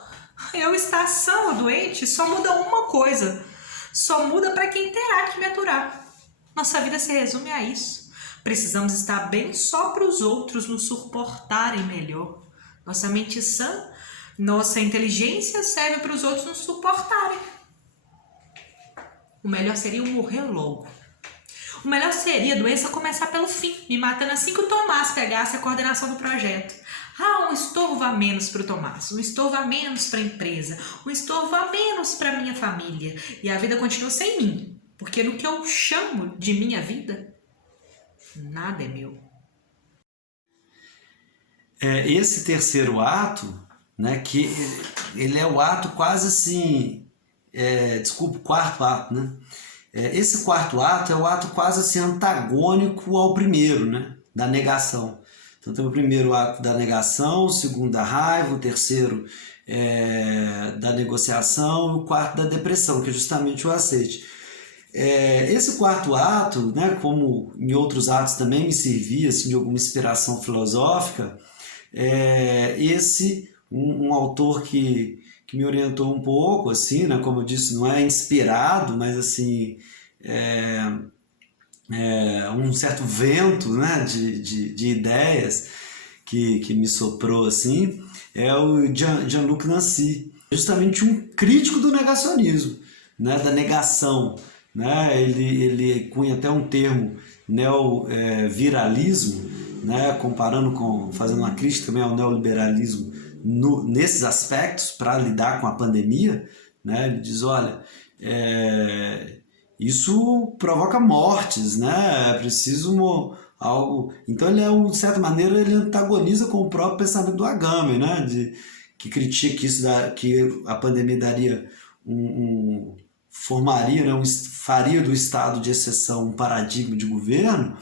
Eu estar sã ou doente só muda uma coisa. Só muda pra quem terá que me aturar. Nossa vida se resume a isso. Precisamos estar bem só para os outros nos suportarem melhor. Nossa mente sã, nossa inteligência serve para os outros nos suportarem. O melhor seria eu morrer logo. O melhor seria a doença começar pelo fim, me matando assim que o Tomás pegasse a coordenação do projeto. Um estorvo a menos para o Tomás, um estorvo a menos para a empresa, um estorvo a menos para minha família. E a vida continua sem mim. Porque no que eu chamo de minha vida, nada é meu. Esse terceiro ato, né? Que ele é o ato quase assim, desculpa, o quarto ato, né? Esse quarto ato é o ato quase assim antagônico ao primeiro, né? Da negação. Então tem o primeiro ato da negação, o segundo da raiva, o terceiro da negociação e o quarto da depressão, que é justamente o aceite. Esse quarto ato, né, como em outros atos também me servia assim, de alguma inspiração filosófica, um autor que me orientou um pouco, assim, né, como eu disse, não é inspirado, mas assim, um certo vento, né, de ideias que me soprou assim, é o Jean-Luc Nancy, justamente um crítico do negacionismo, né, da negação. Né? Ele cunha até um termo neoviralismo, né? Fazendo uma crítica também ao neoliberalismo nesses aspectos para lidar com a pandemia. Né? Ele diz, olha, isso provoca mortes, né? É preciso algo. Então ele de certa maneira, ele antagoniza com o próprio pensamento do Agamben, né? Que critica que a pandemia daria formaria, né, faria do estado de exceção um paradigma de governo.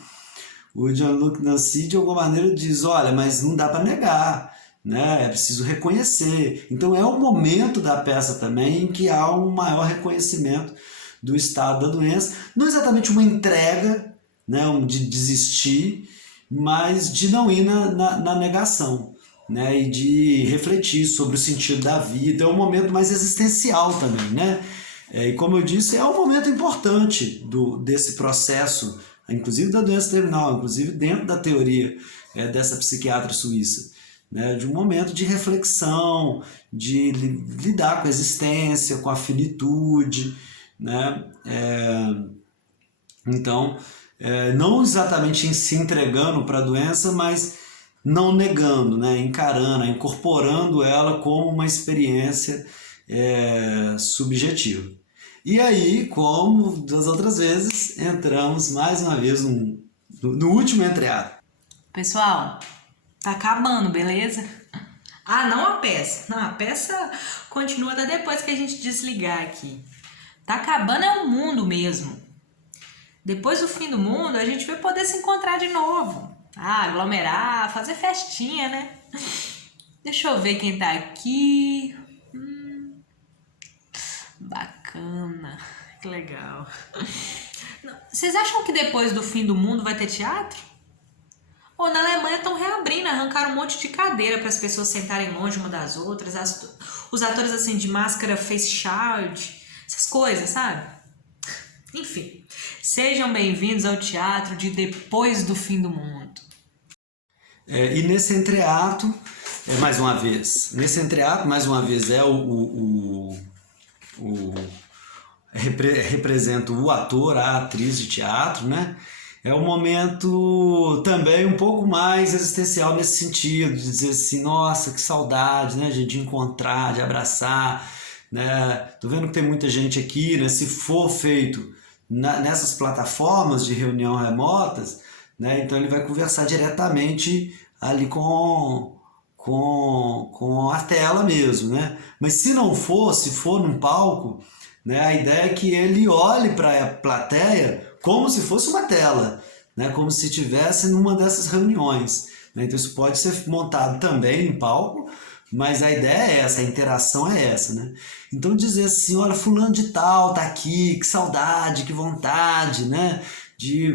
O Jean-Luc Nancy de alguma maneira diz, olha, mas não dá para negar, né? É preciso reconhecer. Então é o momento da peça também em que há um maior reconhecimento do estado da doença, não exatamente uma entrega, né, de desistir, mas de não ir na negação, né, e de refletir sobre o sentido da vida. É um momento mais existencial também, né? E como eu disse, é um momento importante desse processo, inclusive da doença terminal, inclusive dentro da teoria dessa psiquiatra suíça, né, de um momento de reflexão, de lidar com a existência, com a finitude, né? Então, não exatamente se entregando para a doença, mas não negando, né? Encarando, incorporando ela como uma experiência subjetiva. E aí, como das outras vezes, entramos mais uma vez no último entreato. Pessoal, tá acabando, beleza? Ah, não a peça. Não, a peça continua até depois que a gente desligar aqui. Tá acabando é o mundo mesmo. Depois do fim do mundo, a gente vai poder se encontrar de novo. Aglomerar, fazer festinha, né? Deixa eu ver quem tá aqui. Bacana, que legal. Vocês acham que depois do fim do mundo vai ter teatro? Ou na Alemanha estão reabrindo, arrancaram um monte de cadeira para as pessoas sentarem longe uma das outras, os atores assim de máscara face shield, essas coisas, sabe? Enfim, sejam bem-vindos ao teatro de Depois do Fim do Mundo. E nesse entreato, mais uma vez, representa o ator, a atriz de teatro, né? É um momento também um pouco mais existencial nesse sentido, de dizer assim, nossa, que saudade, né, gente, de encontrar, de abraçar, né? Tô vendo que tem muita gente aqui, né? Se for feito nessas plataformas de reunião remotas, né? Então ele vai conversar diretamente ali com a tela mesmo, né? Mas se for num palco, né, a ideia é que ele olhe para a plateia como se fosse uma tela, né, como se estivesse numa dessas reuniões. Né? Então isso pode ser montado também em palco, mas a ideia é essa, a interação é essa. Né? Então dizer assim, olha, fulano de tal tá aqui, que saudade, que vontade, né?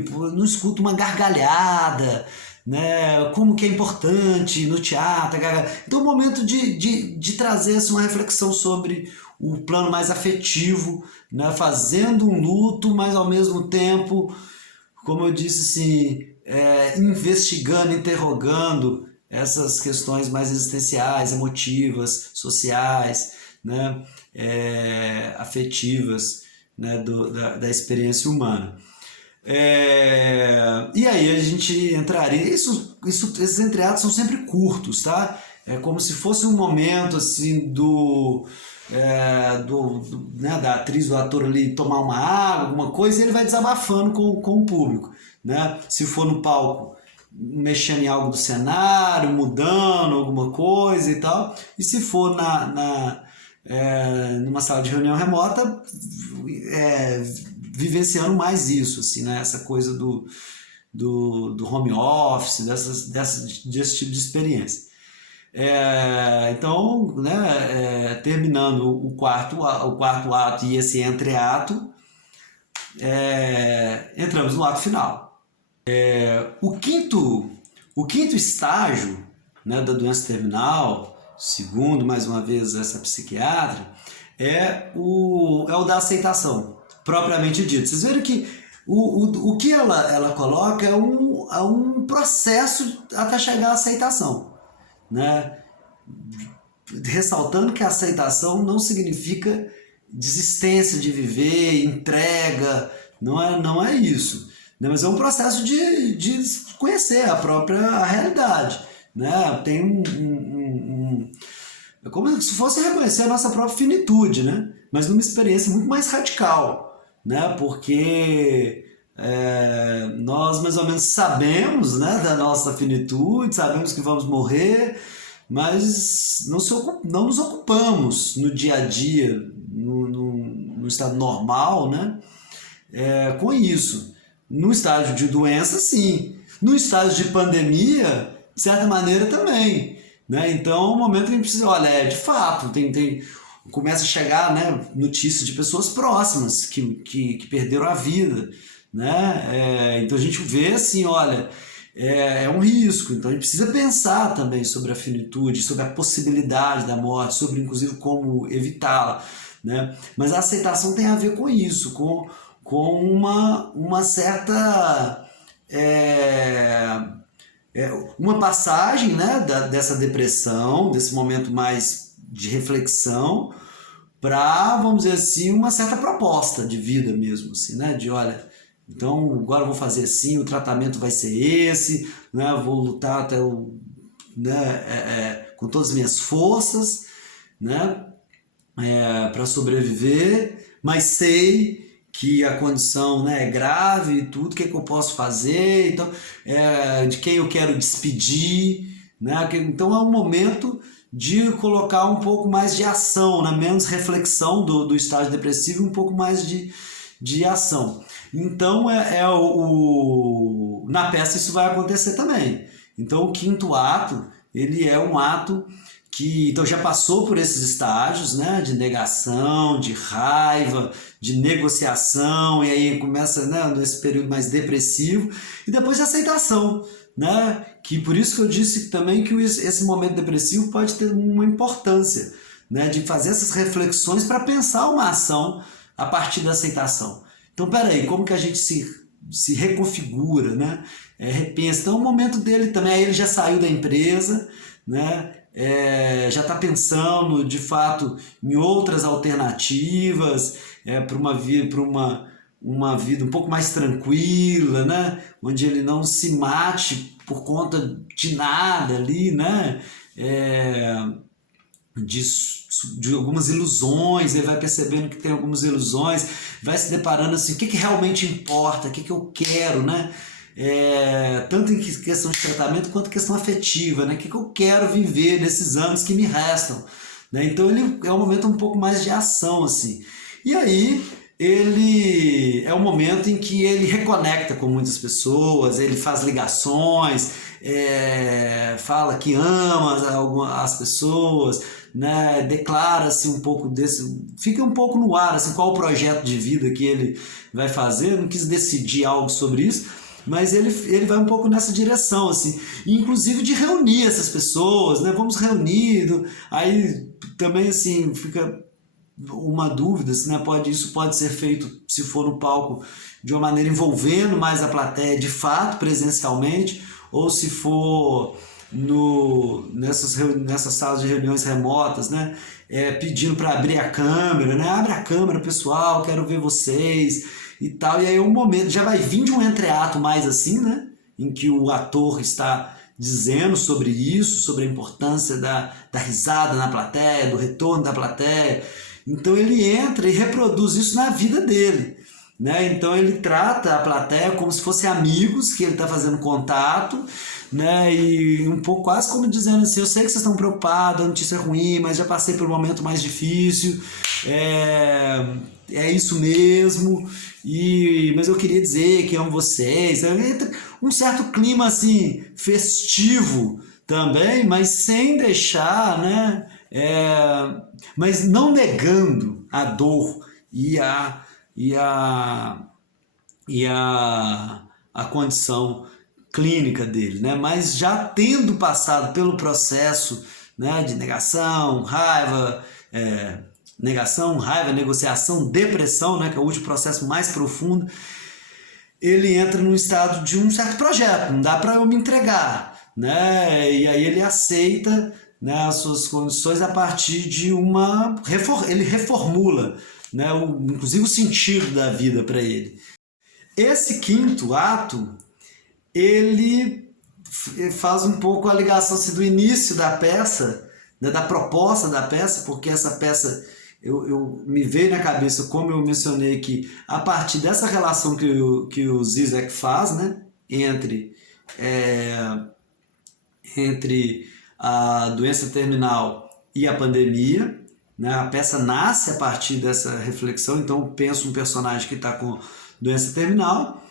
Não escuto uma gargalhada, né? Como que é importante no teatro. Então é o momento de trazer assim, uma reflexão sobre o plano mais afetivo, né? Fazendo um luto, mas ao mesmo tempo, como eu disse, assim, investigando, interrogando essas questões mais existenciais, emotivas, sociais, né? Afetivas, né? Da experiência humana. E aí a gente entraria. Esses entreatos são sempre curtos, tá? É como se fosse um momento assim né, da atriz, do ator ali tomar uma água, alguma coisa, e ele vai desabafando com o público. Né? Se for no palco, mexendo em algo do cenário, mudando alguma coisa e tal. E se for numa sala de reunião remota, vivenciando mais isso, assim, né? Essa coisa do home office, desse tipo de experiência. Então, né, terminando o quarto ato e esse entreato, entramos no ato final. O quinto estágio, né, da doença terminal, segundo, mais uma vez, essa psiquiatra, é o da aceitação, propriamente dito. Vocês viram que o que ela coloca é um processo até chegar à aceitação, né? Ressaltando que a aceitação não significa desistência de viver, entrega, não é isso, né? Mas é um processo de conhecer a própria realidade, né? Tem é como se fosse reconhecer a nossa própria finitude, né? Mas numa experiência muito mais radical, né? Porque nós mais ou menos sabemos, né, da nossa finitude, sabemos que vamos morrer, mas não nos ocupamos no dia a dia, no estado normal, né, com isso. No estágio de doença, sim. No estágio de pandemia, de certa maneira, também, né? Então, é um momento que a gente precisa, olha, de fato, começa a chegar, né, notícias de pessoas próximas que perderam a vida, né? Então a gente vê assim, olha, é um risco, então a gente precisa pensar também sobre a finitude, sobre a possibilidade da morte, sobre inclusive como evitá-la, né? Mas a aceitação tem a ver com isso, com uma certa uma passagem, né, dessa depressão, desse momento mais de reflexão, para, vamos dizer assim, uma certa proposta de vida mesmo, assim, né? De, olha, então agora eu vou fazer assim, o tratamento vai ser esse, né? Eu vou lutar até com todas as minhas forças, né? Para sobreviver, mas sei que a condição, né, é grave e tudo, o que eu posso fazer, então, de quem eu quero despedir, né? Então é um momento de colocar um pouco mais de ação, né? Menos reflexão do estágio depressivo, um pouco mais de ação. Então na peça isso vai acontecer também. Então o quinto ato, ele é um ato que então já passou por esses estágios, né, de negação, de raiva, de negociação, e aí começa, né, nesse período mais depressivo, e depois de aceitação, né, que por isso que eu disse também que esse momento depressivo pode ter uma importância, né, de fazer essas reflexões para pensar uma ação a partir da aceitação. Então, peraí, como que a gente se reconfigura, né, repensa. Então, o momento dele também, aí ele já saiu da empresa, né, já está pensando de fato em outras alternativas para uma vida um pouco mais tranquila, né? Onde ele não se mate por conta de nada ali, né? De algumas ilusões, ele vai percebendo que tem algumas ilusões, vai se deparando assim, o que realmente importa, o que eu quero, né? Tanto em questão de tratamento quanto em questão afetiva, né? O que eu quero viver nesses anos que me restam, né? Então ele é um momento um pouco mais de ação, assim. E aí ele é um momento em que ele reconecta com muitas pessoas, ele faz ligações, fala que ama as pessoas, né? Declara-se um pouco fica um pouco no ar, assim, qual o projeto de vida que ele vai fazer. Não quis decidir algo sobre isso, mas ele vai um pouco nessa direção, assim, inclusive de reunir essas pessoas, né? Vamos reunir, aí também assim fica uma dúvida, se, né, isso pode ser feito, se for no palco, de uma maneira envolvendo mais a plateia de fato, presencialmente, ou se for nessas salas de reuniões remotas, né, pedindo para abrir a câmera, né? Abre a câmera, pessoal, quero ver vocês e tal. E aí um momento, já vai vir de um entreato mais assim, né, em que o ator está dizendo sobre isso, sobre a importância da risada na plateia, do retorno da plateia. Então ele entra e reproduz isso na vida dele, né? Então ele trata a plateia como se fossem amigos que ele está fazendo contato, né? E um pouco quase como dizendo assim: eu sei que vocês estão preocupados, a notícia é ruim, mas já passei por um momento mais difícil, é isso mesmo, mas eu queria dizer que amo vocês. Entra um certo clima assim festivo também, mas sem deixar, né? Mas não negando a dor e a, a condição clínica dele, né? Mas já tendo passado pelo processo, né, de negação, raiva, negociação, depressão, né, que é o último processo mais profundo, ele entra num estado de um certo projeto, não dá para eu me entregar, né? E aí ele aceita, né, as suas condições a partir de ele reformula, né, inclusive o sentido da vida para ele. Esse quinto ato, ele faz um pouco a ligação assim, do início da peça, né, da proposta da peça, porque essa peça eu me veio na cabeça, como eu mencionei, que a partir dessa relação que o Zizek faz, né, entre a doença terminal e a pandemia, né, a peça nasce a partir dessa reflexão. Então eu penso um personagem que está com doença terminal,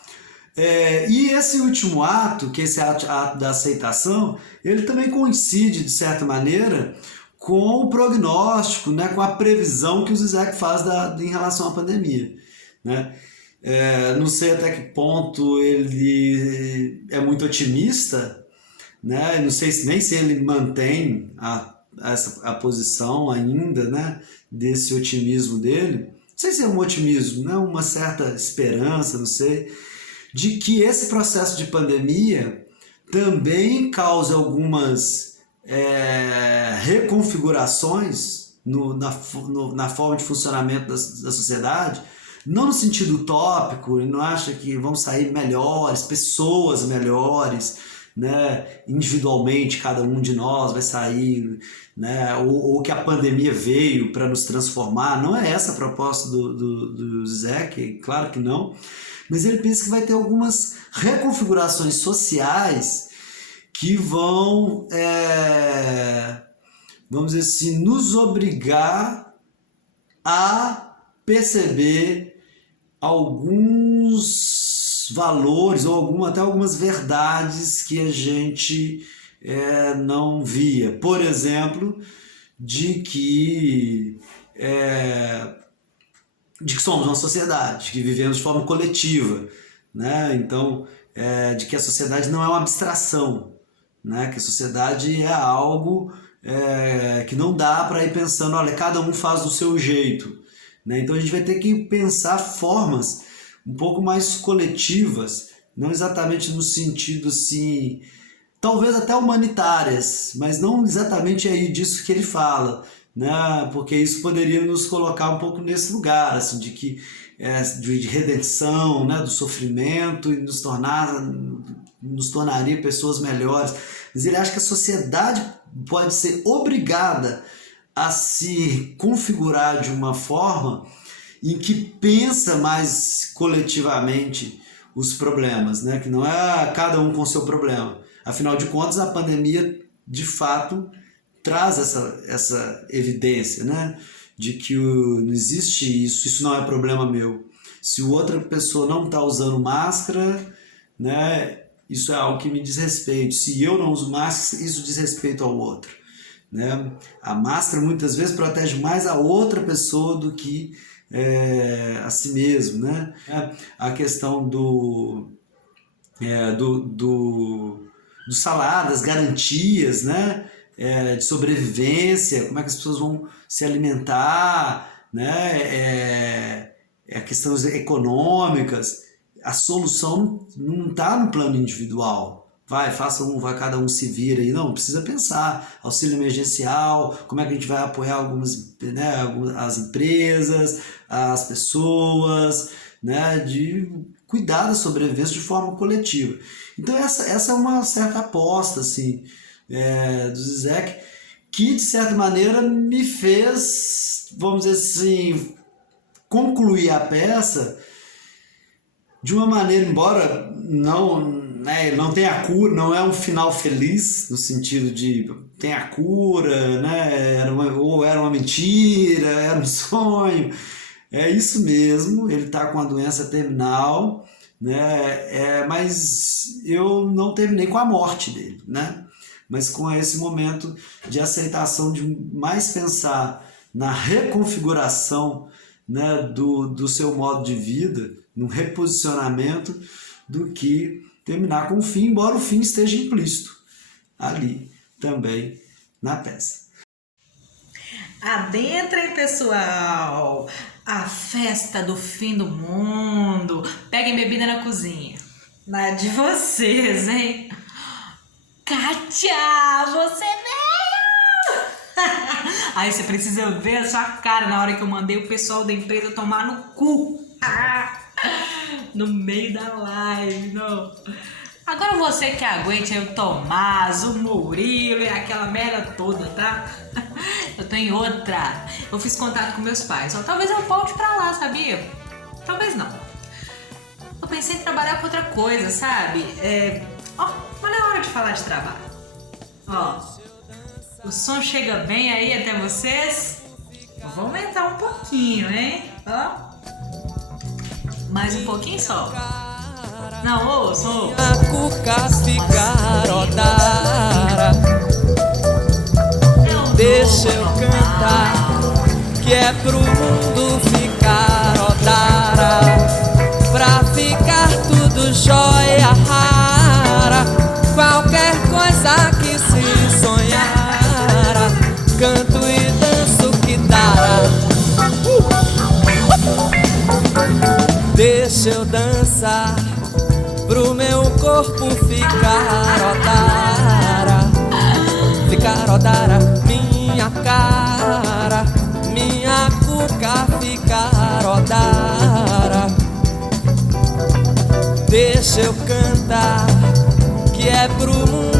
e esse último ato, que é esse ato da aceitação, ele também coincide, de certa maneira, com o prognóstico, né, com a previsão que o Zizek faz em relação à pandemia, né? Não sei até que ponto ele é muito otimista, né? Não sei nem se ele mantém a posição ainda, né, desse otimismo dele. Não sei se é um otimismo, né, uma certa esperança, não sei, de que esse processo de pandemia também cause algumas reconfigurações na forma de funcionamento da sociedade, não no sentido utópico. Ele não acha que vão sair melhores, pessoas melhores, né, individualmente, cada um de nós vai sair, né, ou que a pandemia veio para nos transformar. Não é essa a proposta do Zizek, claro que não, mas ele pensa que vai ter algumas reconfigurações sociais que vão, vamos dizer assim, nos obrigar a perceber alguns valores ou até algumas verdades que a gente não via. Por exemplo, de que somos uma sociedade, que vivemos de forma coletiva, né? Então, de que a sociedade não é uma abstração, né? Que a sociedade é algo que não dá para ir pensando, olha, cada um faz do seu jeito, né? Então a gente vai ter que pensar formas um pouco mais coletivas, não exatamente no sentido assim, talvez até humanitárias, mas não exatamente aí disso que ele fala, né? Porque isso poderia nos colocar um pouco nesse lugar, assim, de redenção, né? Do sofrimento, e nos tornaria pessoas melhores. Mas ele acha que a sociedade pode ser obrigada a se configurar de uma forma em que pensa mais coletivamente os problemas, né? Que não é cada um com seu problema. Afinal de contas, a pandemia, de fato, traz essa evidência, né? De que não existe isso não é problema meu. Se outra pessoa não está usando máscara, né, isso é algo que me diz respeito. Se eu não uso máscara, isso diz respeito ao outro, né? A máscara muitas vezes protege mais a outra pessoa do que a si mesmo, né? A questão do salário, das garantias, né? De sobrevivência, como é que as pessoas vão se alimentar, né? Questões econômicas. A solução não está no plano individual. Vai cada um se vira aí. Não, precisa pensar. Auxílio emergencial, como é que a gente vai apoiar as empresas, as pessoas, né? De cuidar da sobrevivência de forma coletiva. Então essa é uma certa aposta assim, do Zizek, que de certa maneira me fez, vamos dizer assim, concluir a peça de uma maneira, embora não, né, não tenha cura, não é um final feliz, no sentido de tem a cura, né, ou era uma mentira, era um sonho. É isso mesmo, ele está com a doença terminal, né, mas eu não terminei com a morte dele, né, mas com esse momento de aceitação, de mais pensar na reconfiguração, né, do seu modo de vida, no reposicionamento, do que terminar com o fim, embora o fim esteja implícito ali também na peça. Adentrem, pessoal! A festa do fim do mundo! Peguem bebida na cozinha. Na de vocês, hein? Kátia, você veio! Aí você precisa ver a sua cara na hora que eu mandei o pessoal da empresa tomar no cu. No meio da live, não. Agora você que aguente aí o Tomás, o Murilo e aquela merda toda, tá? Eu tô em outra. Eu fiz contato com meus pais. Ó, talvez eu volte pra lá, sabia? Talvez não. Eu pensei em trabalhar com outra coisa, sabe? Mas não é hora de falar de trabalho. Ó, o som chega bem aí até vocês? Eu vou aumentar um pouquinho, hein? Ó. Mais um pouquinho só. Não, ouçam. A cuca ficar odara. Deixa eu cantar, que é pro mundo ficar odara. Pra ficar tudo jóia rara. Qualquer coisa que se sonhara, canto e danço que dará. Deixa eu dançar, pro meu corpo ficar odara. Ficar odara, minha cara, minha cuca ficar odara. Deixa eu cantar, que é pro mundo